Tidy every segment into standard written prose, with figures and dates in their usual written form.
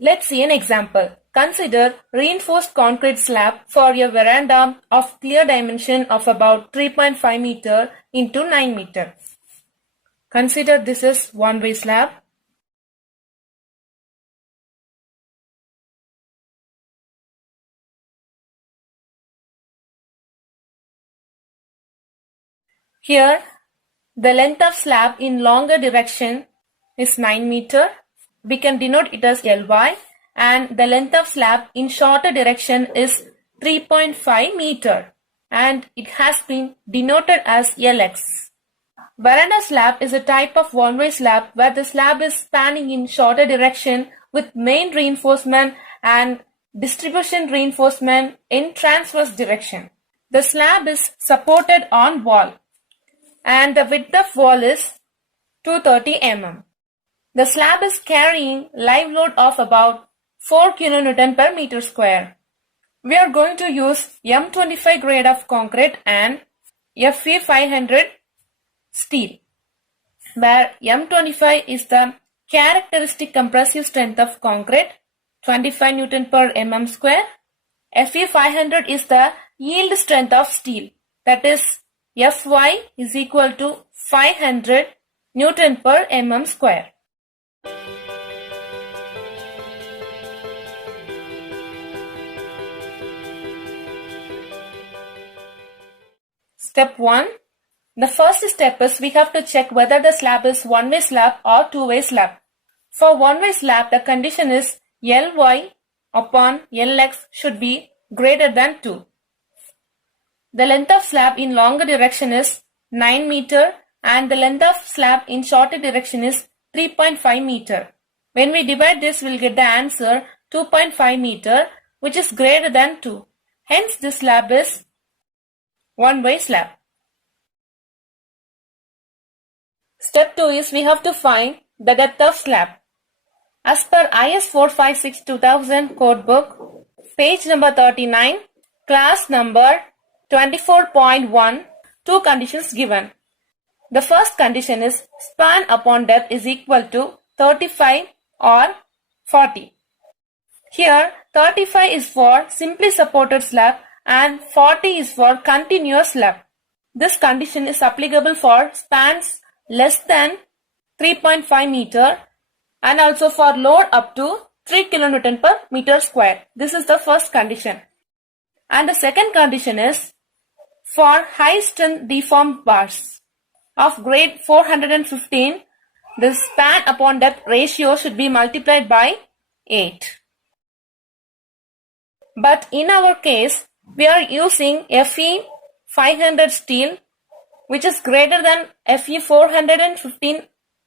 Let's see an example. Consider reinforced concrete slab for a veranda of clear dimension of about 3.5 meter into 9 meter. Consider this is one-way slab. Here, the length of slab in longer direction is 9 meter. We can denote it as Ly, and the length of slab in shorter direction is 3.5 meter, and it has been denoted as Lx. Veranda slab is a type of one-way slab where the slab is spanning in shorter direction with main reinforcement and distribution reinforcement in transverse direction. The slab is supported on wall, and the width of wall is 230 mm. The slab is carrying live load of about 4 kN per meter square. We are going to use M25 grade of concrete and Fe 500 steel, where M25 is the characteristic compressive strength of concrete, 25 Newton per mm square. Fe 500 is the yield strength of steel, that is Fy is equal to 500 Newton per mm square. Step 1. The first step is we have to check whether the slab is one-way slab or two-way slab. For one-way slab, the condition is Ly upon Lx should be greater than 2. The length of slab in longer direction is 9 meter and the length of slab in shorter direction is 3.5 meter. When we divide this, we will get the answer 2.5 meter, which is greater than 2. Hence, this slab is one-way slab. Step 2 is we have to find the depth of slab. As per IS 456-2000 code book, page number 39, class number 24.1, two conditions given. The first condition is span upon depth is equal to 35 or 40. Here 35 is for simply supported slab and 40 is for continuous slab. This condition is applicable for spans less than 3.5 meter and also for load up to 3 kN per meter square. This is the first condition. And the second condition is for high strength deformed bars of grade 415, the span upon depth ratio should be multiplied by 8. But in our case, we are using Fe 500 steel, which is greater than Fe 415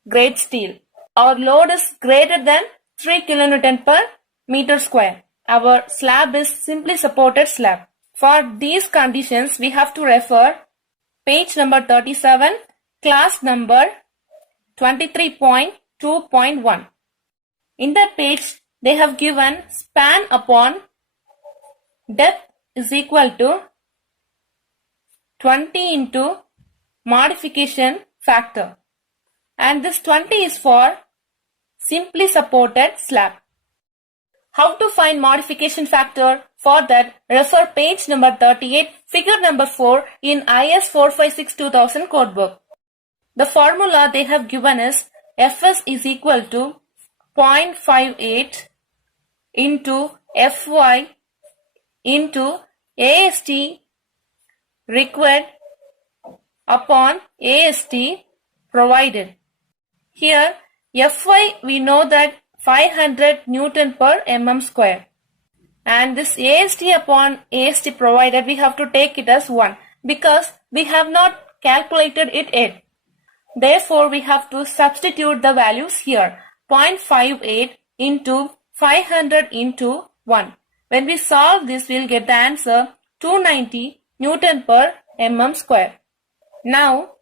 grade steel. Our load is greater than 3 kN per meter square. Our slab is simply supported slab. For these conditions, we have to refer page number 37, class number 23.2.1. In that page, they have given span upon depth is equal to 20 into modification factor, and this 20 is for simply supported slab. How to find modification factor? For that, refer page number 38, figure number 4 in IS 456-2000 code book. The formula they have given is Fs is equal to 0.58 into Fy into AST required upon AST provided. Here Fy we know that 500 Newton per mm square, and this AST upon AST provided we have to take it as 1 because we have not calculated it yet. Therefore, we have to substitute the values here, 0.58 into 500 into 1. When we solve this, we will get the answer 290 Newton per mm square. Now,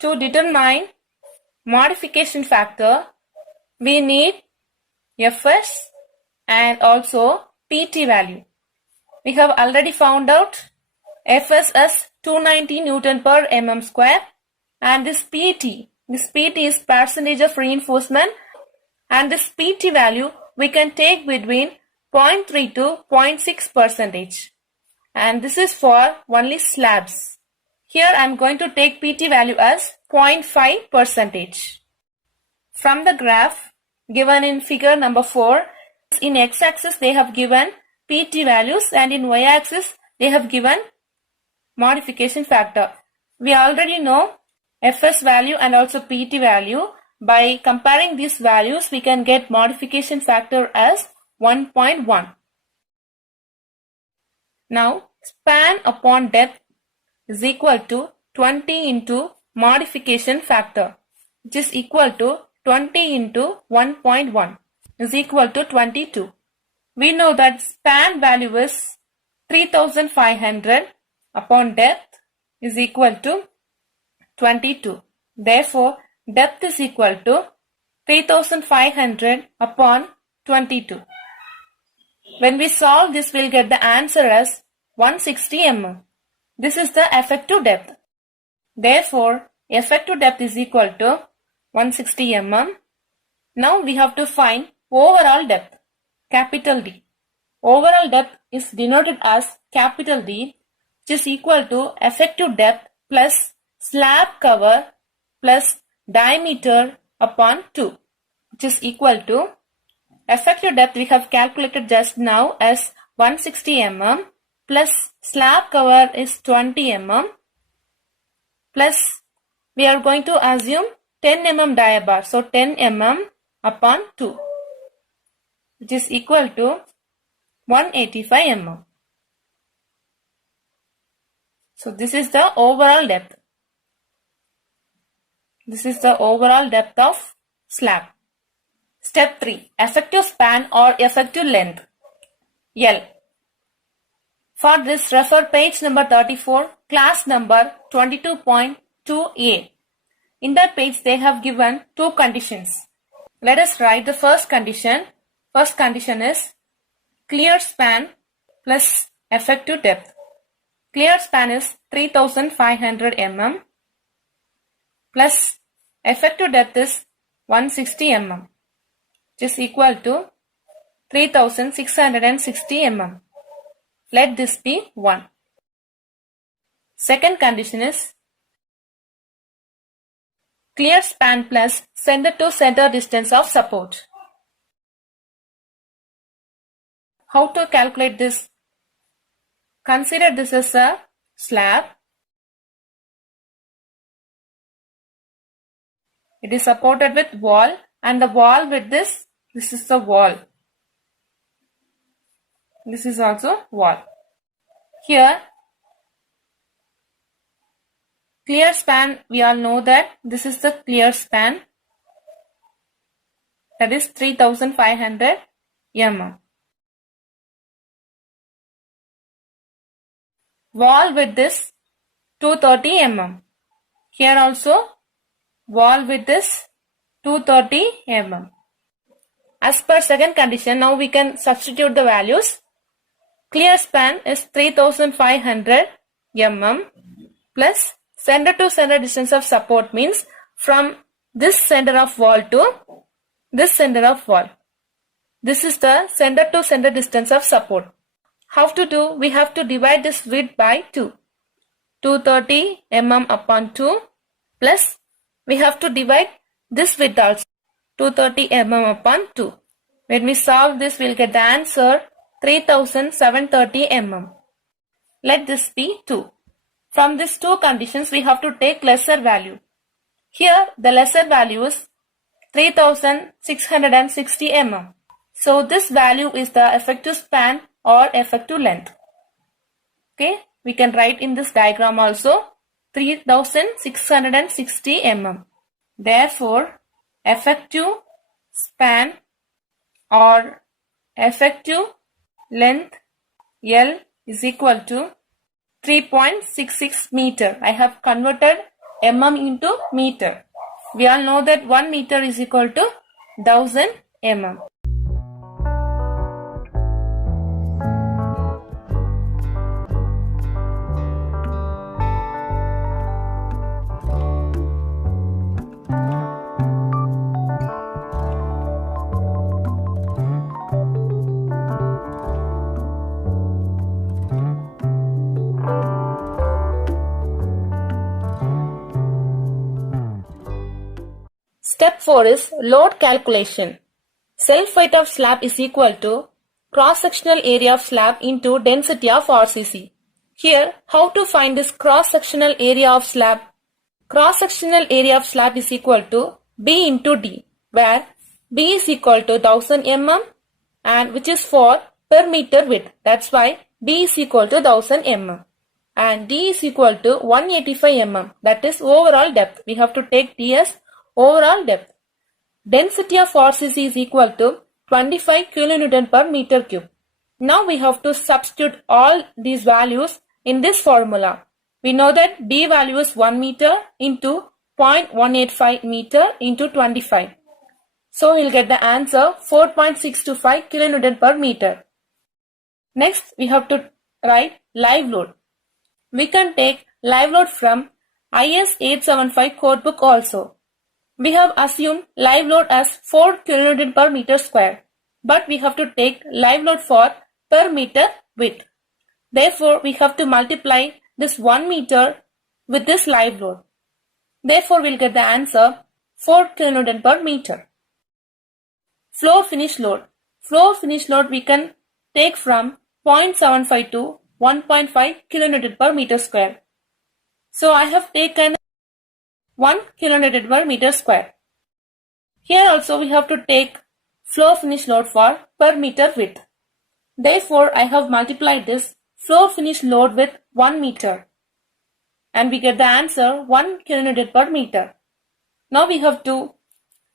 to determine modification factor, we need Fs and also Pt value. We have already found out Fs as 290 Newton per mm square and this Pt This PT is percentage of reinforcement, and this PT value we can take between 0.3 to 0.6 percentage. And this is for only slabs. Here I am going to take PT value as 0.5 percentage. From the graph given in figure number 4, in x-axis they have given PT values and in y-axis they have given modification factor. We already know Fs value and also PT value. By comparing these values, we can get modification factor as 1.1. Now, span upon depth is equal to 20 into modification factor, which is equal to 20 into 1.1 is equal to 22. We know that span value is 3500 upon depth is equal to 22. Therefore, depth is equal to 3500 upon 22. When we solve this, we'll get the answer as 160 mm. This is the effective depth. Therefore, effective depth is equal to 160 mm. Now we have to find overall depth, capital D. Overall depth is denoted as capital D, which is equal to effective depth plus slab cover plus diameter upon 2, which is equal to effective depth we have calculated just now as 160 mm plus slab cover is 20 mm plus we are going to assume 10 mm dia bar. So 10 mm upon 2, which is equal to 185 mm. So this is the overall depth. This is the overall depth of slab. Step 3. Effective span or effective length. L. For this, refer page number 34, class number 22.2a. In that page, they have given two conditions. Let us write the first condition. First condition is clear span plus effective depth. Clear span is 3500 mm plus effective depth is 160 mm, which is equal to 3660 mm. Let this be 1. Second condition is clear span plus center to center distance of support. How to calculate this? Consider this as a slab. It is supported with wall, and the wall with this is the wall. This is also wall. Here, clear span, we all know that this is the clear span, that is 3500 mm. Wall width is 230 mm. Here also wall width is 230 mm. As per second condition, now we can substitute the values. Clear span is 3500 mm plus center to center distance of support means from this center of wall to this center of wall. This is the center to center distance of support. How to do? We have to divide this width by 2. 230 mm upon 2 plus we have to divide this width also. 230 mm upon 2. When we solve this, we will get the answer 3730 mm. Let this be 2. From these two conditions, we have to take lesser value. Here, the lesser value is 3660 mm. So, this value is the effective span or effective length. Okay, we can write in this diagram also 3660 mm. Therefore, effective span or effective length L is equal to 3.66 meter. I have converted mm into meter. We all know that 1 meter is equal to 1000 mm. 4 is load calculation. Self weight of slab is equal to cross-sectional area of slab into density of RCC. Here, how to find this cross-sectional area of slab? Cross-sectional area of slab is equal to B into D, where B is equal to 1000 mm and which is for per meter width. That's why B is equal to 1000 mm. And D is equal to 185 mm. That is overall depth. We have to take D as overall depth. Density of RCC is equal to 25 kN per meter cube. Now we have to substitute all these values in this formula. We know that D value is 1 meter into 0.185 meter into 25. So we'll get the answer 4.625 kN per meter. Next we have to write live load. We can take live load from IS 875 codebook also. We have assumed live load as 4 kN per meter square, but we have to take live load for per meter width. Therefore, we have to multiply this 1 meter with this live load. Therefore, we'll get the answer 4 kN per meter. Floor finish load. Floor finish load we can take from 0.75 to 1.5 kN per meter square. So I have taken 1 kN per meter square. Here also we have to take floor finish load for per meter width. Therefore, I have multiplied this floor finish load with 1 meter. And we get the answer 1 kN per meter. Now we have to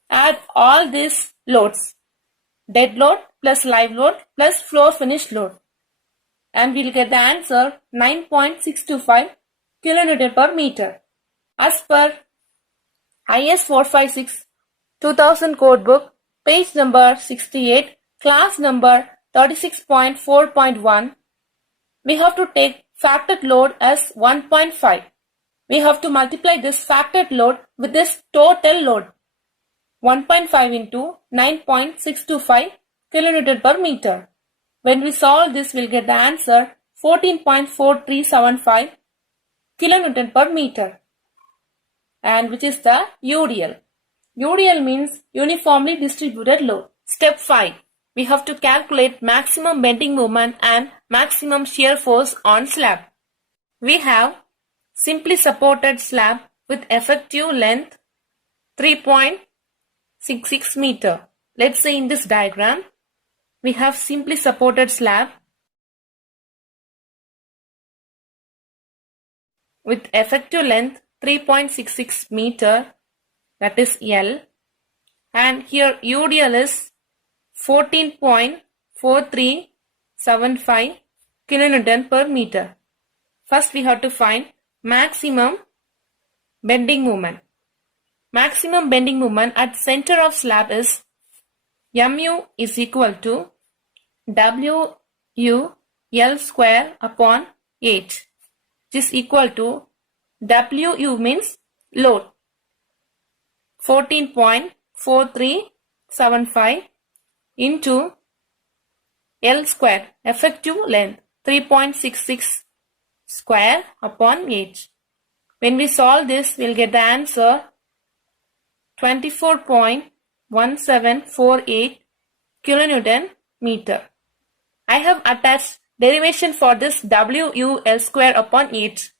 add all these loads. Dead load plus live load plus floor finish load. And we'll get the answer 9.625 kN per meter. As per IS 456 2000 codebook, page number 68, class number 36.4.1, we have to take factored load as 1.5. We have to multiply this factored load with this total load. 1.5 into 9.625 kN per meter. When we solve this, we'll get the answer 14.4375 kN per meter. And which is the UDL. UDL means uniformly distributed load. Step 5. We have to calculate maximum bending moment and maximum shear force on slab. We have simply supported slab with effective length 3.66 meter. Let's say in this diagram, we have simply supported slab with effective length 3.66 meter, that is L, and here UDL is 14.4375 kN per meter. First we have to find maximum bending moment. Maximum bending moment at center of slab is mu is equal to WU L square upon 8, which is equal to WU means load 14.4375 into L square effective length 3.66 square upon 8. When we solve this, we'll get the answer 24.1748 kN meter. I have attached derivation for this WU L square upon 8.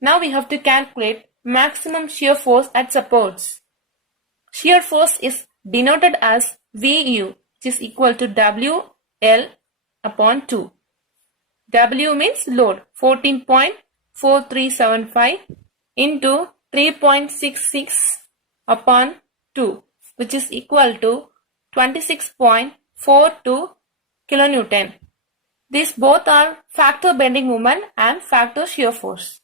Now we have to calculate maximum shear force at supports. Shear force is denoted as VU, which is equal to WL upon 2. W means load 14.4375 into 3.66 upon 2, which is equal to 26.42 kilonewton. These both are factor bending moment and factor shear force.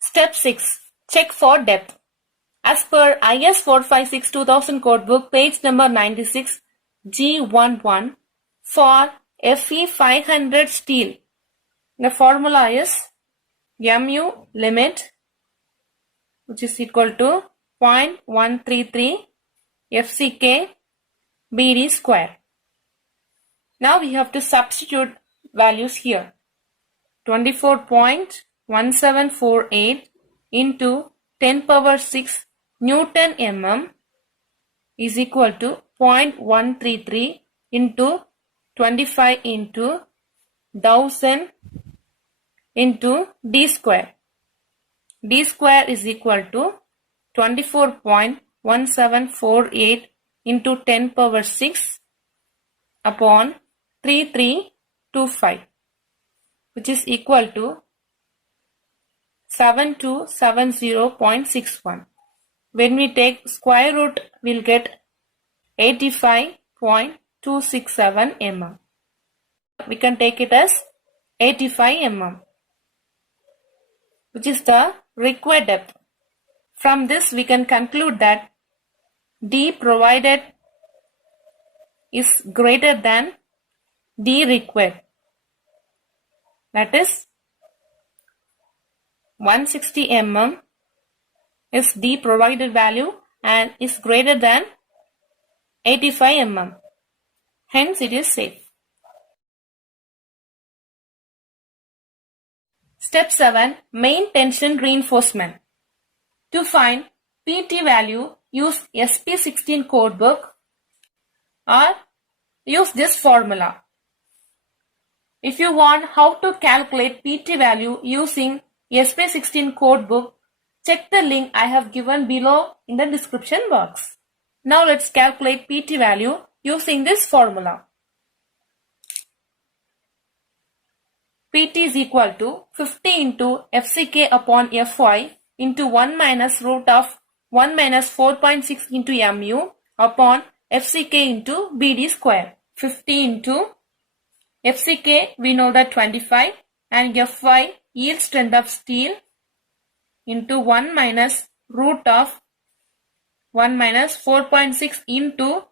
Step 6. Check for depth. As per IS 456 2000 codebook, page number 96, G11, for Fe 500 steel, the formula is mu limit, which is equal to 0.133 FCK BD square. Now we have to substitute values here. 24.1748 into 10 power 6 Newton mm is equal to 0.133 into 25 into 1000 into d square. D square is equal to 24.1748 into 10 power 6 upon 3325, which is equal to 7270.61. When we take square root, we'll get 85.267 mm. We can take it as 85 mm, which is the required depth. From this, we can conclude that D provided is greater than D required. That is 160 mm is D provided value and is greater than 85 mm. Hence, it is safe. Step 7. Main tension reinforcement. To find PT value, use SP16 codebook or use this formula. If you want how to calculate PT value using SP16 codebook, check the link I have given below in the description box. Now let's calculate PT value using this formula. PT is equal to 50 into FCK upon Fy into 1 minus root of 1 minus 4.6 into mu upon FCK into BD square. 50 into FCK, we know that 25, and Fy, yield strength of steel, into 1 minus root of 1 minus 4.6 into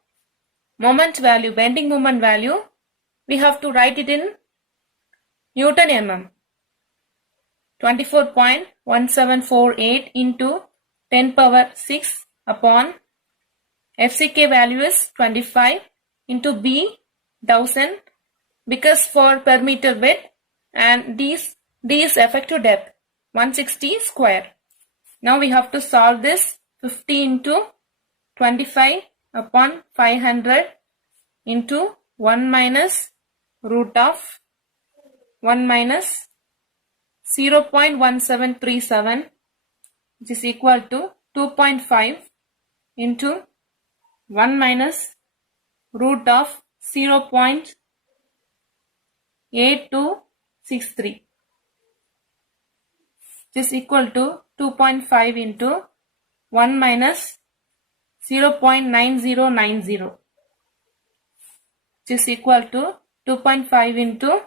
moment value, bending moment value. We have to write it in Newton mm. 24.1748 into 10 power 6 upon FCK value is 25 into B 1000, because for per meter width, and D is effective depth 160 square. Now we have to solve this. 50 into 25 upon 500 into 1 minus root of 1 minus 0.1737, which is equal to 2.5 into 1 minus root of 0.8263, which is equal to 2.5 into 1 minus 0.9090, which is equal to 2.5 into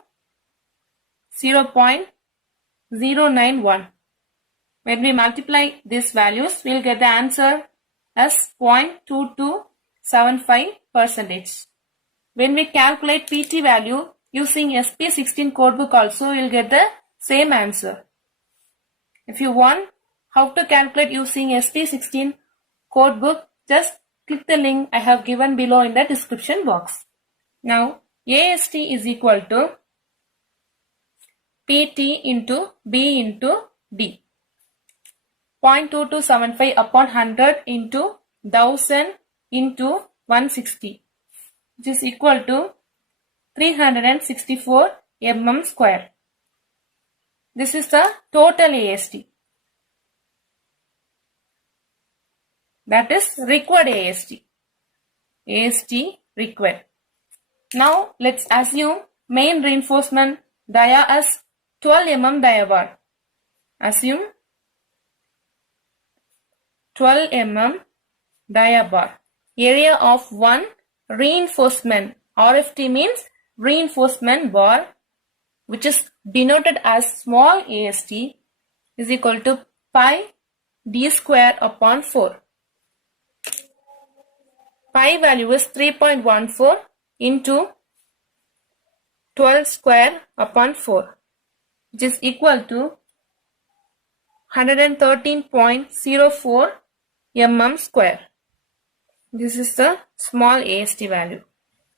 0.091. When we multiply these values, we will get the answer as 0.2275%. When we calculate PT value using SP16 codebook also, we will get the same answer. If you want how to calculate using SP16 codebook, just click the link I have given below in the description box. Now, AST is equal to PT into B into D. 0.2275 upon 100 into 1000 into 160, which is equal to 364 mm square. This is the total AST. That is required AST. AST required. Now let's assume main reinforcement dia as 12 mm dia bar. Assume 12 mm dia bar. Area of one reinforcement, RFT means reinforcement bar, which is denoted as small AST, is equal to pi d square upon 4. Pi value is 3.14 into 12 square upon 4, which is equal to 113.04 mm square. This is the small AST value.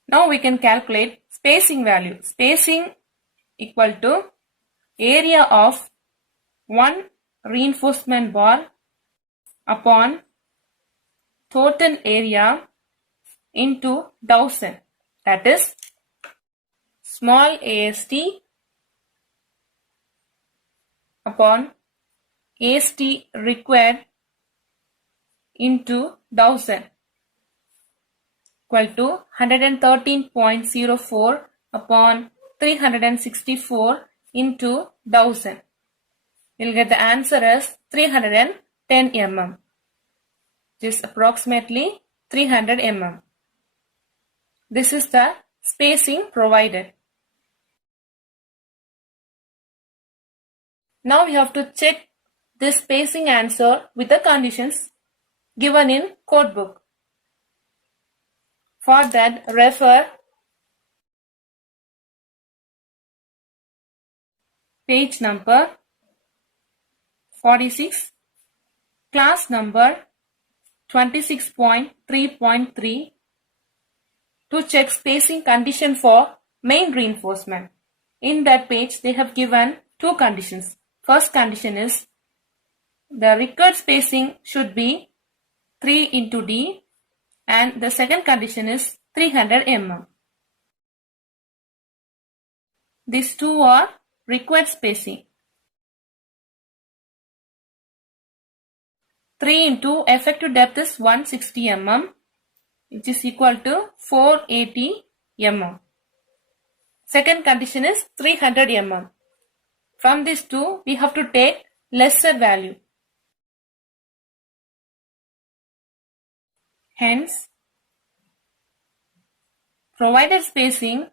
Now we can calculate spacing value. Spacing equal to area of one reinforcement bar upon total area into 1000. That is small AST upon AST required into 1000 equal to 113.04 upon 364 into 1000. You'll get the answer as 310 mm. Which is approximately 300 mm. This is the spacing provided. Now we have to check this spacing answer with the conditions given in codebook. For that, refer page number 46, class number 26.3.3 to check spacing condition for main reinforcement. In that page, they have given two conditions. First condition is the required spacing should be 3 into D, and the second condition is 300 mm. These two are required spacing. 3 into effective depth is 160 mm, which is equal to 480 mm. Second condition is 300 mm. From these two, we have to take lesser value. Hence, provided spacing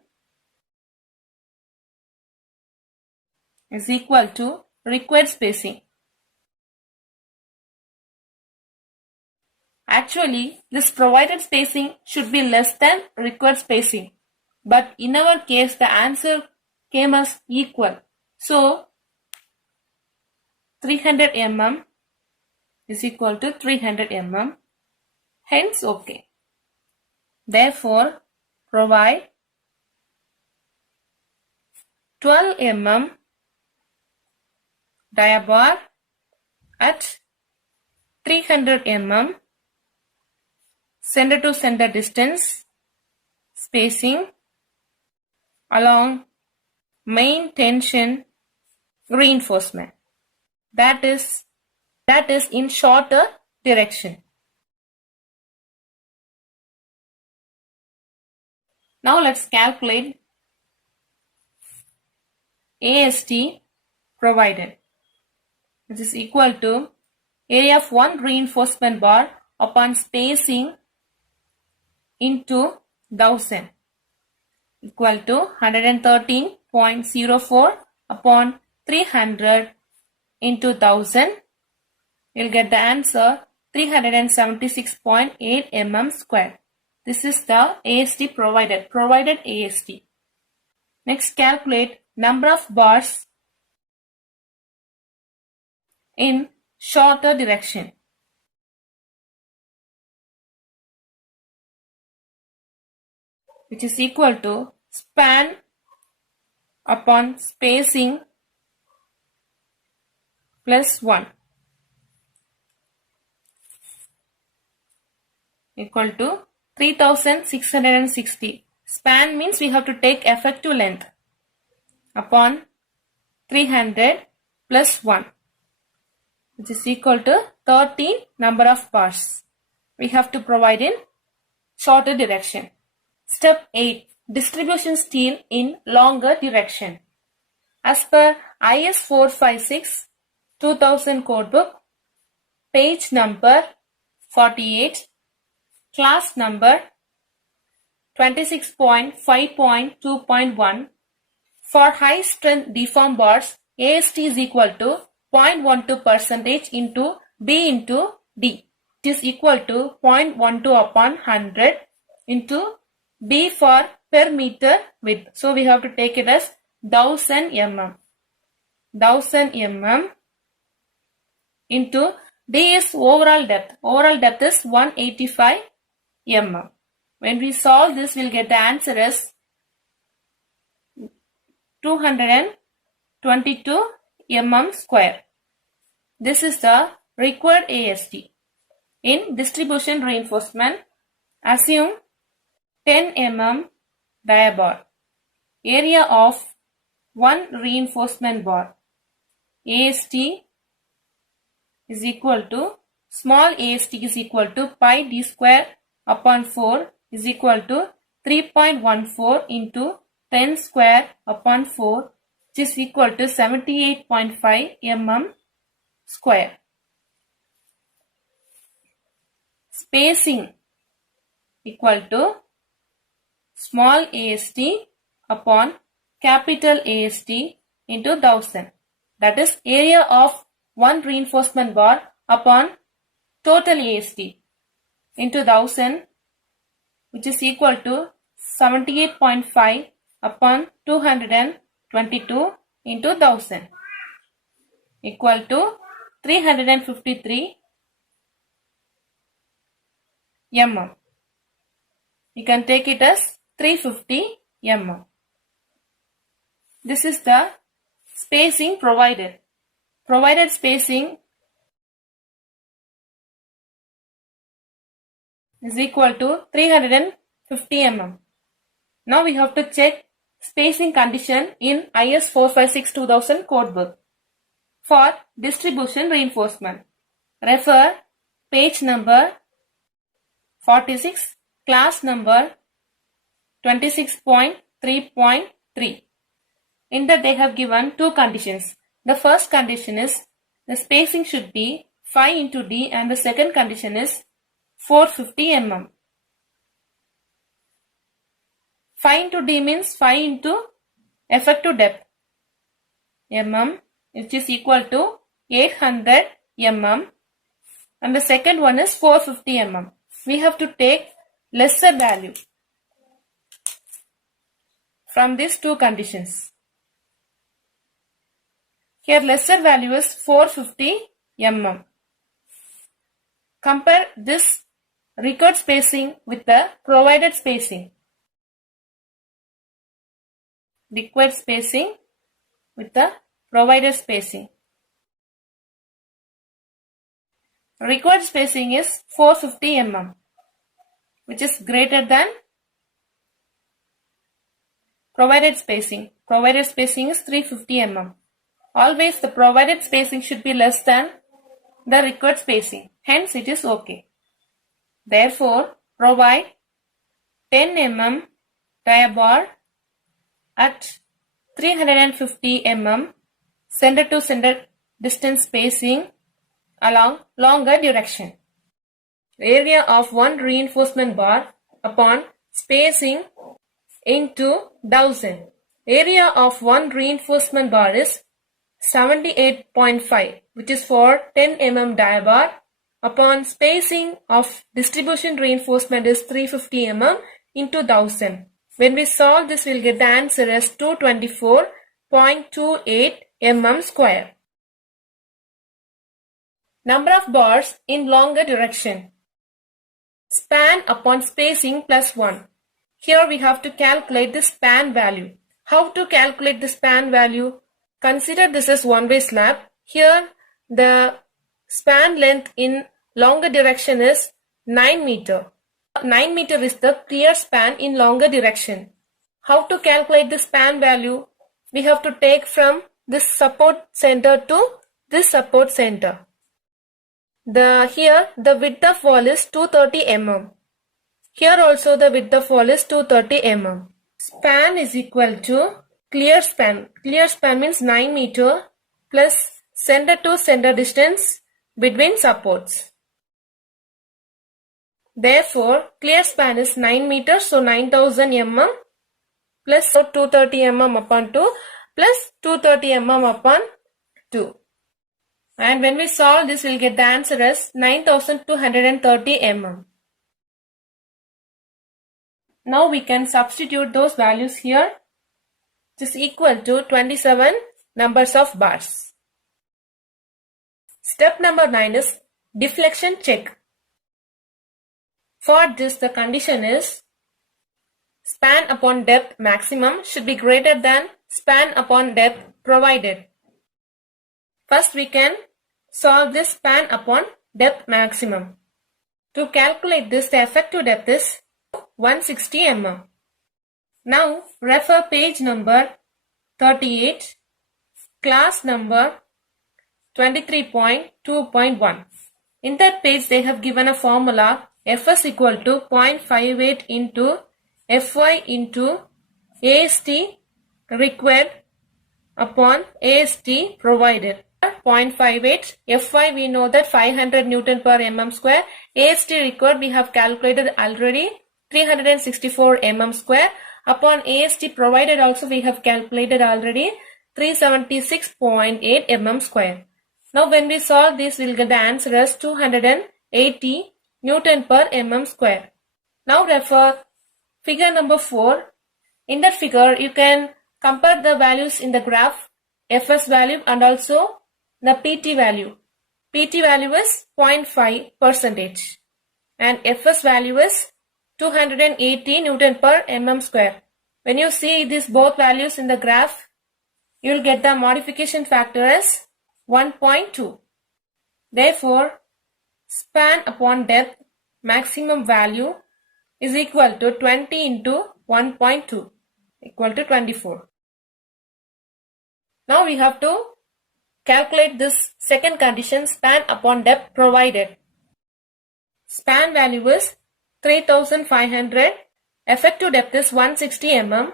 is equal to required spacing. Actually, this provided spacing should be less than required spacing. But in our case, the answer came as equal. So, 300 mm is equal to 300 mm. Hence, okay. Therefore, provide 12 mm dia bar at 300 mm center to center distance spacing along main tension reinforcement. That is in shorter direction. Now let's calculate AST provided, which is equal to area of one reinforcement bar upon spacing into 1000 equal to 113.04 upon 300 into 1000. You'll get the answer 376.8 mm square. This is the AST provided AST. Next, calculate number of bars in shorter direction. Which is equal to span upon spacing plus 1 equal to 3660. Span means we have to take effective length upon 300 plus 1, which is equal to 13 number of bars. We have to provide in shorter direction. Step 8. Distribution steel in longer direction. As per IS 456 2000 codebook, page number 48, class number 26.5.2.1, for high strength deform bars, AST is equal to 0.12% into B into D. It is equal to 0.12 upon 100 into B for per meter width. So we have to take it as 1000 mm. 1000 mm into D is overall depth. Overall depth is 185 mm. When we solve this, we'll get the answer as 222 mm square. This is the required AST. In distribution reinforcement, assume 10 mm dia bar. Area of one reinforcement bar AST is equal to small AST is equal to pi d square upon 4 is equal to 3.14 into 10 square upon 4, which is equal to 78.5 mm square. Spacing equal to small AST upon capital AST into 1000. That is area of one reinforcement bar upon total AST into 1000, which is equal to 78.5 upon 222 into 1000 equal to 353 mm. You can take it as 350 mm. This is the spacing provided. Provided spacing is equal to 350 mm. Now we have to check spacing condition in IS 456-2000 codebook. For distribution reinforcement, refer page number 46, class number 26.3.3. In that they have given two conditions. The first condition is the spacing should be 5 into D and the second condition is 450 mm. 5 into D means 5 into effective depth mm, which is equal to 800 mm, and the second one is 450 mm. We have to take lesser value from these two conditions. Here lesser value is 450 mm. Compare this required spacing with the provided spacing. Required spacing with the provided spacing. Required spacing is 450 mm, which is greater than provided spacing. Provided spacing is 350 mm. Always the provided spacing should be less than the required spacing. Hence it is okay. Therefore, provide 10 mm dia bar at 350 mm center to center distance spacing along longer direction. Area of one reinforcement bar upon spacing into 1000. Area of one reinforcement bar is 78.5, which is for 10 mm dia bar upon spacing of distribution reinforcement is 350 mm into 1000. When we solve this, we will get the answer as 224.28 mm square. Number of bars in longer direction. Span upon spacing plus 1. Here we have to calculate the span value. How to calculate the span value? Consider this as one-way slab. Here the span length in longer direction is 9 meter. 9 meter is the clear span in longer direction. How to calculate the span value? We have to take from this support center to this support center. Here the width of wall is 230 mm. Here also the width of wall is 230 mm. Span is equal to clear span. Clear span means 9 meter plus center to center distance between supports. Therefore, clear span is 9 meters, so 9000 mm plus 230 mm upon 2 plus 230 mm upon 2. And when we solve this, we will get the answer as 9230 mm. Now we can substitute those values here, which is equal to 27 numbers of bars. Step number 9 is deflection check. For this, the condition is span upon depth maximum should be greater than span upon depth provided. First we can solve this span upon depth maximum. To calculate this, the effective depth is 160 mm. Now refer page number 38, class number 23.2.1. In that page they have given a formula Fs equal to 0.58 into Fy into AST required upon AST provided. 0.58, Fy we know that 500 Newton per mm square, AST required we have calculated already 364 mm square, upon AST provided also we have calculated already 376.8 mm square. Now when we solve this, we will get the answer as 280 Newton per mm square. Now refer figure number 4. In that figure, you can compare the values in the graph, Fs value and also the PT value. PT value is 0.5% and Fs value is 280 Newton per mm square. When you see these both values in the graph, you will get the modification factor as 1.2. Therefore, span upon depth maximum value is equal to 20 into 1.2 equal to 24. Now we have to calculate this second condition, span upon depth provided. Span value is 3500, effective depth is 160 mm.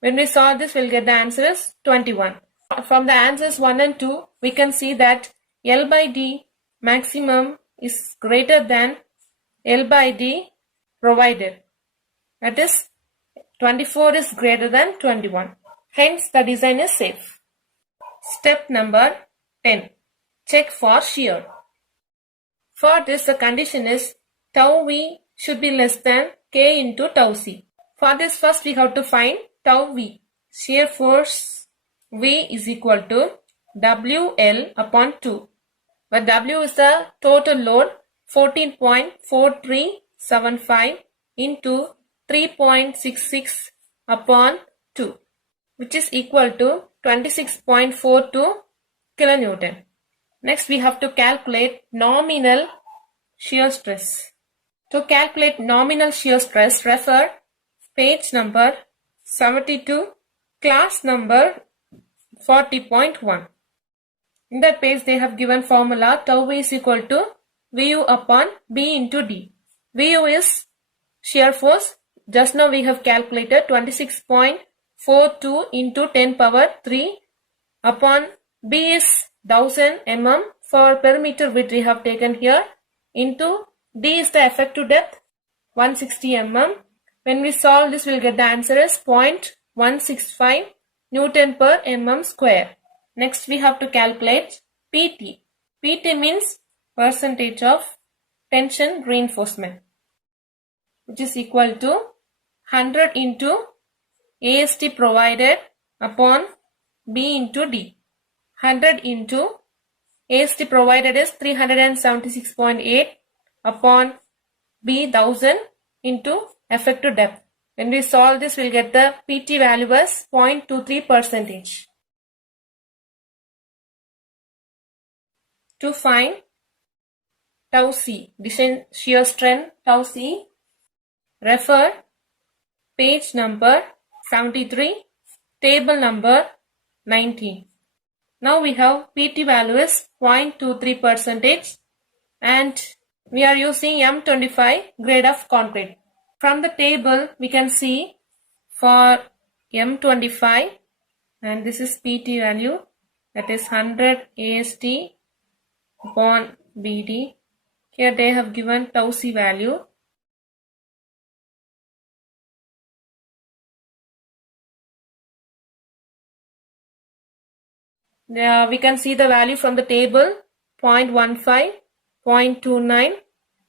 When we solve this, we will get the answer is 21. From the answers 1 and 2, we can see that L by D maximum is greater than L by D provided. That is 24 is greater than 21. Hence the design is safe. Step number 10. Check for shear. For this, the condition is tau V should be less than K into tau C. For this, first we have to find tau V. Shear force V is equal to WL upon 2. Where W is the total load 14.4375 into 3.66 upon 2, which is equal to 26.42 kilonewton. Next we have to calculate nominal shear stress. To calculate nominal shear stress, refer page number 72, class number 40.1. In that page they have given formula tau V is equal to Vu upon B into D. Vu is shear force. Just now we have calculated 26.42 into 10 power 3 upon B is 1000 mm for perimeter width we have taken here into D is the effective depth 160 mm. When we solve this, we will get the answer as 0.165 Newton per mm square. Next we have to calculate PT. PT means percentage of tension reinforcement, which is equal to 100 into AST provided upon B into D. 100 into AST provided is 376.8 upon B 1000 into effective depth. When we solve this, we will get the PT value as 0.23%. To find tau C, design shear strength tau C, refer page number 73, table number 19. Now we have PT value is 0.23% and we are using M25 grade of concrete. From the table we can see for M25, and this is PT value, that is 100 AST upon BD. Here they have given tau C value. We can see the value from the table 0.15, 0.29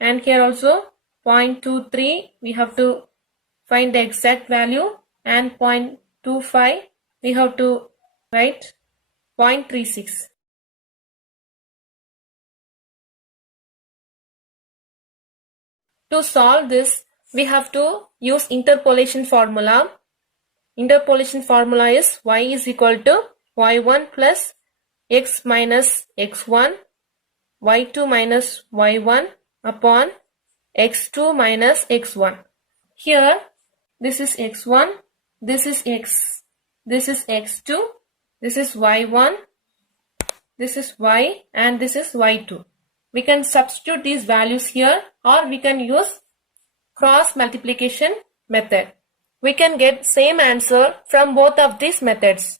and here also 0.23. We have to find the exact value, and 0.25 we have to write 0.36. To solve this, we have to use interpolation formula. Interpolation formula is y is equal to y1 plus x minus x1, y2 minus y1 upon x2 minus x1. Here this is x1, this is x2, this is y1, this is y, and this is y2. We can substitute these values here, or we can use cross multiplication method. We can get same answer from both of these methods.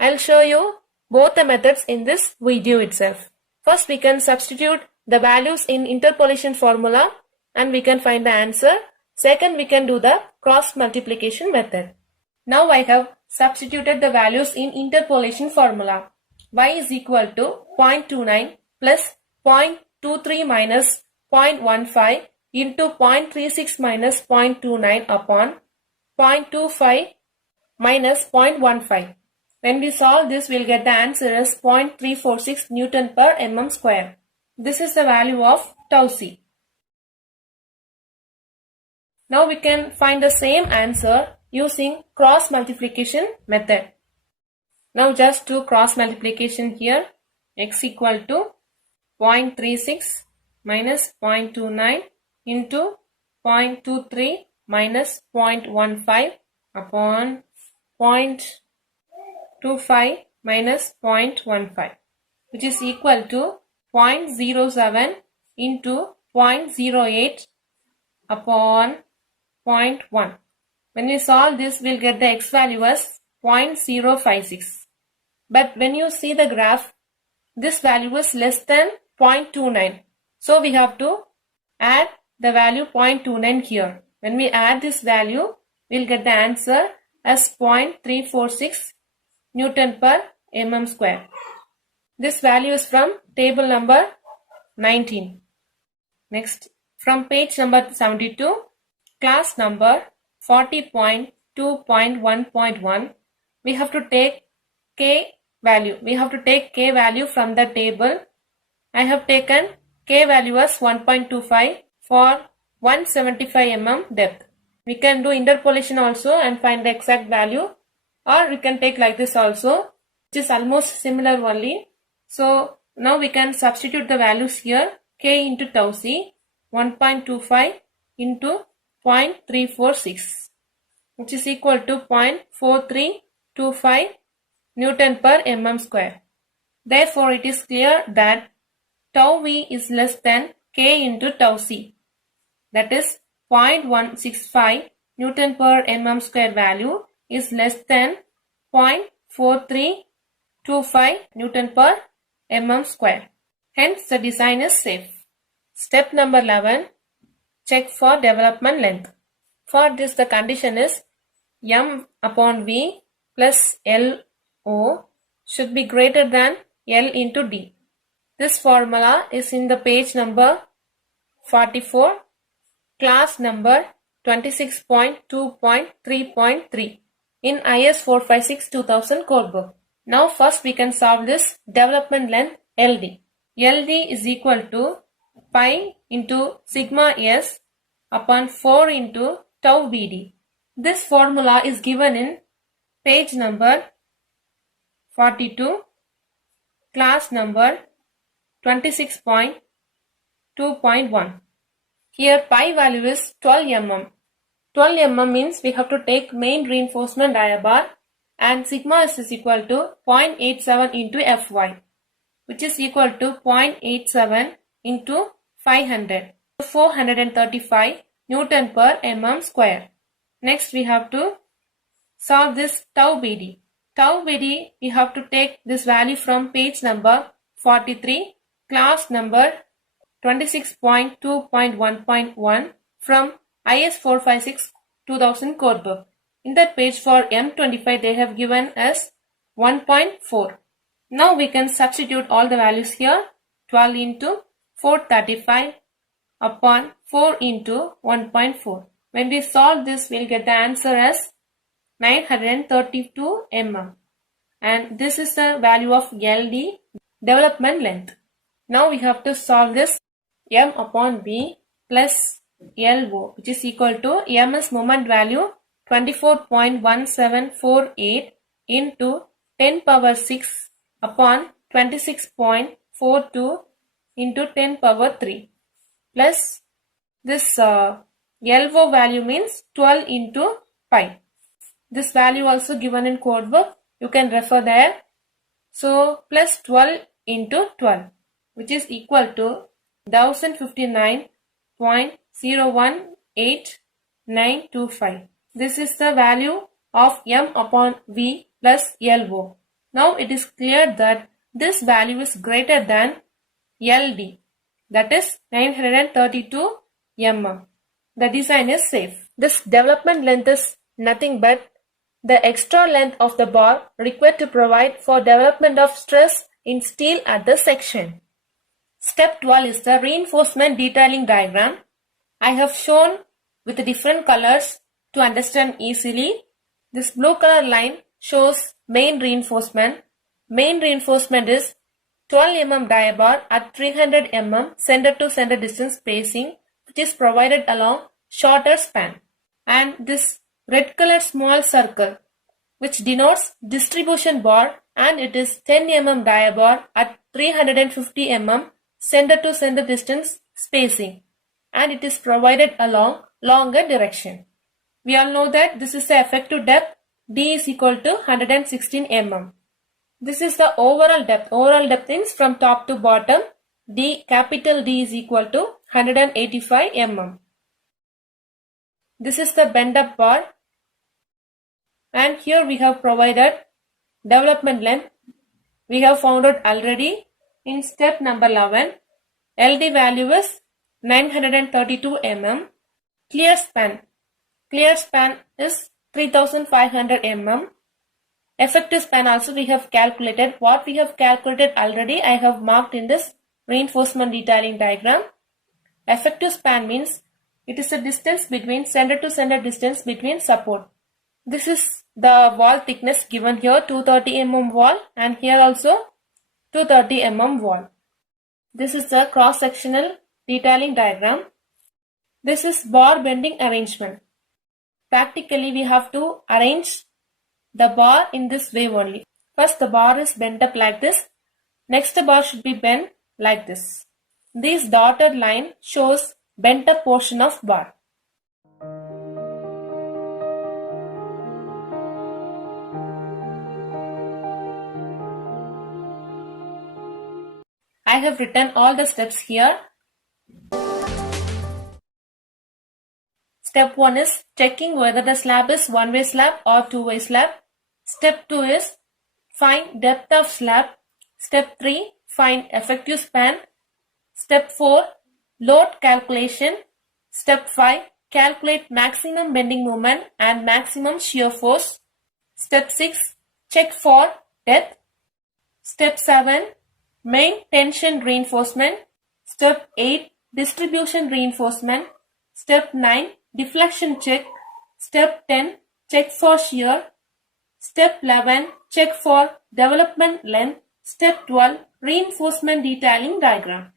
I'll show you both the methods in this video itself. First, we can substitute the values in interpolation formula and we can find the answer. Second, we can do the cross multiplication method. Now I have substituted the values in interpolation formula. Y is equal to 0.29 plus 0.23 minus 0.15 into 0.36 minus 0.29 upon 0.25 minus 0.15. When we solve this, we'll get the answer as 0.346 Newton per mm square. This is the value of tau c. Now we can find the same answer using cross multiplication method. Now just do cross multiplication here. X equal to 0.36 minus 0.29 into 0.23 minus 0.15 upon 0.25 minus 0.15, which is equal to 0.07 into 0.08 upon 0.1. When we solve this, we'll get the x value as 0.056. But when you see the graph, this value is less than 0.29. So we have to add the value 0.29 here. When we add this value, we'll get the answer as 0.346 Newton per mm square. This value is from table number 19. Next, from page number 72, class number 40.2.1.1, we have to take K value. We have to take K value from the table. I have taken K value as 1.25 for 175 mm depth. We can do interpolation also and find the exact value, or we can take like this also, which is almost similar only. So now we can substitute the values here. K into tau c, 1.25 into 0.346, which is equal to 0.4325 Newton per mm square. Therefore, it is clear that tau v is less than K into tau c. That is 0.165 Newton per mm square value is less than 0.4325 Newton per mm square. Hence, the design is safe. Step number 11. Check for development length. For this, the condition is m upon v plus LO should be greater than L into D. This formula is in the page number 44, class number 26.2.3.3 in IS 456-2000 codebook. Now first we can solve this development length LD. LD is equal to pi into sigma s upon 4 into tau BD. This formula is given in page number 42, class number 26.2.1. Here pi value is 12 mm. 12 mm means we have to take main reinforcement dia bar, and sigma s is equal to 0.87 into Fy, which is equal to 0.87 into 500, 435 Newton per mm square. Next we have to solve this tau BD. Tau BD, we have to take this value from page number 43, class number 26.2.1.1 from IS 456-2000 codebook. In that page for M25 they have given as 1.4. Now we can substitute all the values here. 12 into 435 upon 4 into 1.4. When we solve this, we'll get the answer as 932 mm. And this is the value of LD, development length. Now we have to solve this m upon v plus LO, which is equal to m is moment value 24.1748 into 10 power 6 upon 26.42 into 10 power 3 plus This LO value means 12 into pi. This value also given in code book. You can refer there. So plus 12 into 12, which is equal to 1059.018925. This is the value of M upon V plus LO. Now it is clear that this value is greater than LD, that is 932 mm. The design is safe. This development length is nothing but the extra length of the bar required to provide for development of stress in steel at the section. Step 12 is the reinforcement detailing diagram. I have shown with different colors to understand easily. This blue color line shows main reinforcement. Main reinforcement is 12 mm die bar at 300 mm center to center distance spacing, which is provided along shorter span. And this red color small circle, which denotes distribution bar, and it is 10 mm die bar at 350 mm center to center distance spacing, and it is provided along longer direction. We all know that this is the effective depth. D is equal to 116 mm. This is the overall depth. Overall depth means from top to bottom. D, capital D is equal to 185 mm. This is the bend up bar. And here we have provided development length. We have found out already in step number 11. LD value is 932 mm. Clear span. Clear span is 3500 mm. Effective span also we have calculated. What we have calculated already I have marked in this reinforcement detailing diagram. Effective span means it is the distance between center to center distance between support. This is the wall thickness given here, 230 mm wall, and here also 230 mm wall. This is the cross-sectional detailing diagram. This is bar bending arrangement. Practically we have to arrange the bar in this way only. First the bar is bent up like this. Next the bar should be bent like this. This dotted line shows bent up portion of bar. I have written all the steps here. Step 1 is checking whether the slab is one-way slab or two-way slab. Step 2 is find depth of slab. Step 3, find effective span. Step 4, load calculation. Step 5, calculate maximum bending moment and maximum shear force. Step 6, check for depth. Step 7, main tension reinforcement. Step 8, distribution reinforcement. Step 9, deflection check. Step 10, check for shear. Step 11, check for development length. Step 12, reinforcement detailing diagram.